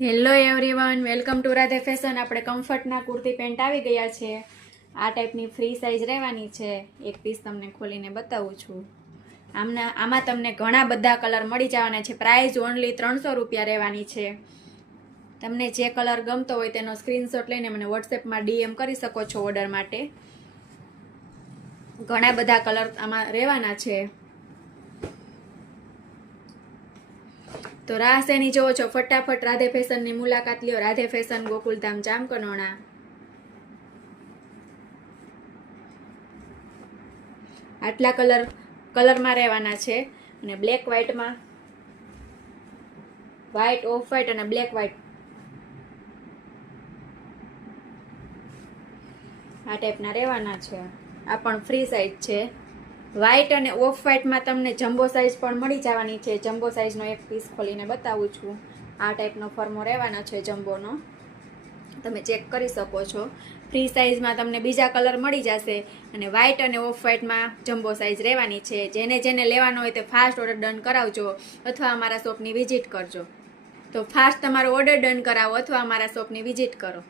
Hello everyone, welcome to Radhe fashion. આપણે કમ્ફર્ટના kurti pant આવી ગયા છે. આ ટાઈપની ફ્રી સાઇઝ રહેવાની છે. એક પીસ તમને ખોલીને બતાવું છું. આમાં તમને ઘણા બધા કલર મળી જવાના છે. પ્રાઇસ ઓનલી 300 રૂપિયા રહેવાની છે. તમને જે કલર ગમતો હોય તેનો સ્ક્રીનશોટ લઈને મને વોટ્સએપમાં ડીએમ કરી શકો છો ઓર્ડર માટે. ઘણા બધા કલર આમાં રહેવાના છે. તો રાહ શેની જોવો છો? ફટાફટ રાધે ફેશનની મુલાકાત લ્યો. રાધે ફેશન, ગોકુલધામ, જામકનોણા. આટલા કલરમાં રહેવાના છે અને બ્લેક વ્હાઇટમાં, વ્હાઇટ ઓફ વ્હાઇટ અને બ્લેક વ્હાઇટ આ ટાઈપના રહેવાના છે. આ પણ ફ્રી સાઇઝ છે. વ્હાઇટ અને ઓફ વ્હાઇટમાં તમને જમ્બો સાઇઝ પણ મળી જવાની છે. જમ્બો સાઇઝનો એક પીસ ખોલીને બતાવું છું. આ ટાઈપનો ફોર્મો રહેવાનો છે જમ્બોનો, તમે ચેક કરી શકો છો. ફ્રી સાઇઝમાં તમને બીજા કલર મળી જશે અને વ્હાઇટ અને ઓફ વ્હાઇટમાં જમ્બો સાઇઝ રહેવાની છે. જેને લેવાનો હોય તે ફાસ્ટ ઓર્ડર ડન કરાવજો અથવા અમારા શોપની વિઝિટ કરજો. તો ફાસ્ટ તમારો ઓર્ડર ડન કરાવો અથવા અમારા શોપની વિઝિટ કરો.